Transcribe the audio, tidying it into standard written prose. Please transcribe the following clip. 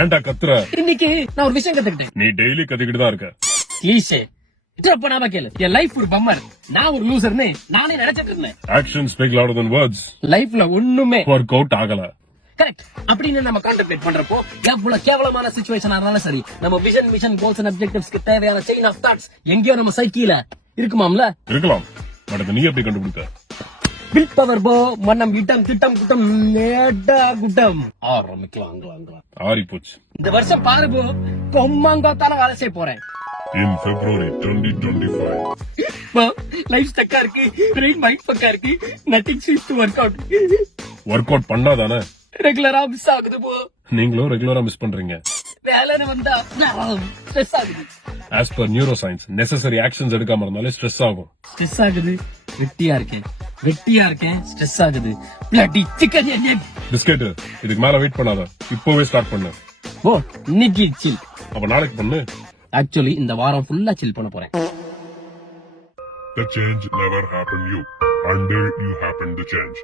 ஏன்டா கத்துற? இன்னைக்கு நான் ஒரு விஷயம் கத்துக்கிட்டேன். நீ டெய்லி கத்துக்கிட்டு தான் இருக்க. ஈஸே பண்ணாம கேளு. என் லைஃப் ஒரு பம்மர், நான் ஒரு லூசர்னு நானே நினைச்சிட்டு இருந்தேன். Actions speak louder than words. லைஃப்ல ஒண்ணுமே ஒர்க் அவுட் ஆகல. கரெக்ட் அப்படின்னு நம்ம கான்டெம்ப்ளேட் பண்றப்போ எவ்வளவு கேவலமான சிச்சுவேஷன் ஆனாலும் சரி, நம்ம விஷன் மிஷன் கோல்ஸ் அண்ட் அப்ஜெக்டிவ்ஸ்க்கு தேவையான செயின் ஆஃப் தாட்ஸ் எங்கேயோ நம்ம சைக்கிள இருக்குமாம்ல. இருக்கலாம், பட் அது நீ எப்படி கண்டுபிடிக்க? வில் பவர் போ மன்னம் இட்டம் திட்டம் குட்டம் நேடா குட்டம் ஆரம்பிக்கலாம். ஆரி போச்சு. இந்த வருஷம் பாரு போ, கொம்மாங்காத்தால வேலை செய்ய போறேன். In February 2025. லைஃப் ஸ்டக்கா இருக்கு, பிரெயின் மைண்ட் பக்கா இருக்கு, nothing seems to work out. Work out பண்ணாதானே ரெகுலரா மிஸ் ஆகுது போ. நீங்களும் ரெகுலரா மிஸ் பண்றீங்க. வேலைன்னு வந்தா ஸ்ட்ரெஸ் ஆகுது. As per neuroscience, necessary actions எடுக்காம இருந்தாலே ஸ்ட்ரெஸ் ஆகும். ஸ்ட்ரெஸ் ஆகுது, வெட்டியா இருக்கேன், ஸ்ட்ரெஸ் ஆகுது. பிளடி சிக்கன் என் பிஸ்கெட், இதுக்கு மேல வெயிட் பண்ணாத, இப்போவே ஸ்டார்ட் பண்ணு. ஓ இன்னைக்கு சில், அப்ப நாளைக்கு பண்ணு. ஆக்சுவலி இந்த வாரம் ஃபுல்லா சில் பண்ண போறேன். The change never happened you until you happened the change.